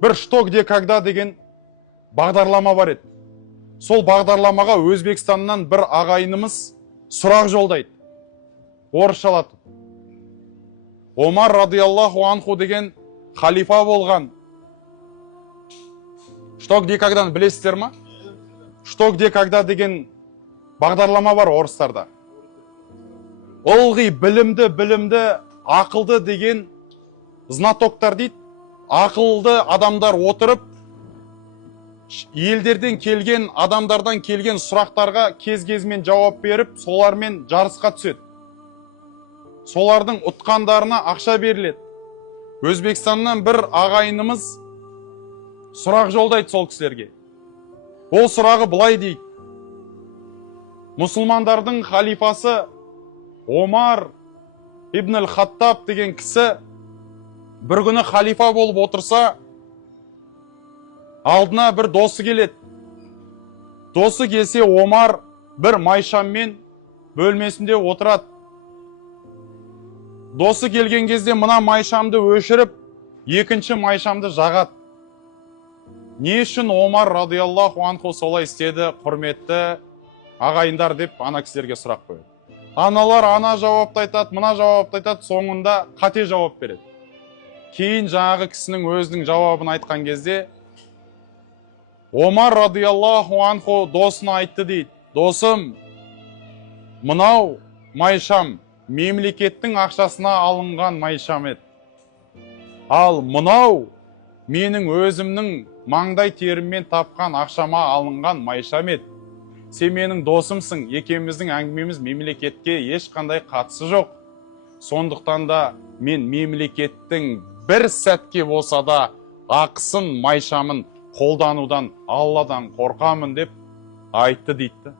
бір «Что, где, когда» деген бағдарлама бар еді. Сол бағдарламаға Өзбекстаннан бір ағайынымыз сұрақ жолдайды. Орысшалатып. Омар радиаллаху анху деген халифа болған. «Что, где, когда» білесіздер ма? «Что, где, когда» деген бағдарлама бар орыстарда. Ылғи білімді, ақылды деген знатоктар дейді. Ақылды адамдар отырып, елдерден келген, адамдардан келген сұрақтарға кез-кезмен жауап беріп, солармен жарысқа түседі. Солардың ұтқандарына ақша беріледі. Өзбекстаннан бір ағайынымыз сұрақ жолдайды сол кісілерге. Ол сұрағы былай дейді. Мұсылмандардың халифасы Омар ибн аль-Хаттаб деген кісі бір күні халифа болып отырса, алдына бір досы келеді. Досы келсе, Омар бір майшаммен бөлмесінде отырады. Досы келген кезде мына майшамды өшіріп, екінші майшамды жағады. Не үшін Омар радиаллаху анху солай істеді, құрметті ағайындар, деп ана кісілерге сұрақ қойды. Аналар ана жауапты айтады, мына жауапты айтады, соңында қате жауап береді. Кейін жаңағы кісінің өзінің жауабын айтқан кезде Омар радиаллаху анху досына айтты дейді. Досым, мынау майшам мемлекеттің ақшасына алынған майшам еді. Ал мынау менің өзімнің маңдай теріммен тапқан ақшама алынған майшам еді. Сен менің досымсың, екеуміздің әңгімеміз мемлекетке ешқандай қатысы жоқ. Сондықтан да мен мемлекеттің бір сәтке болса да ақысын, майшамын қолданудан Алладан қорқамын деп айтты дейді.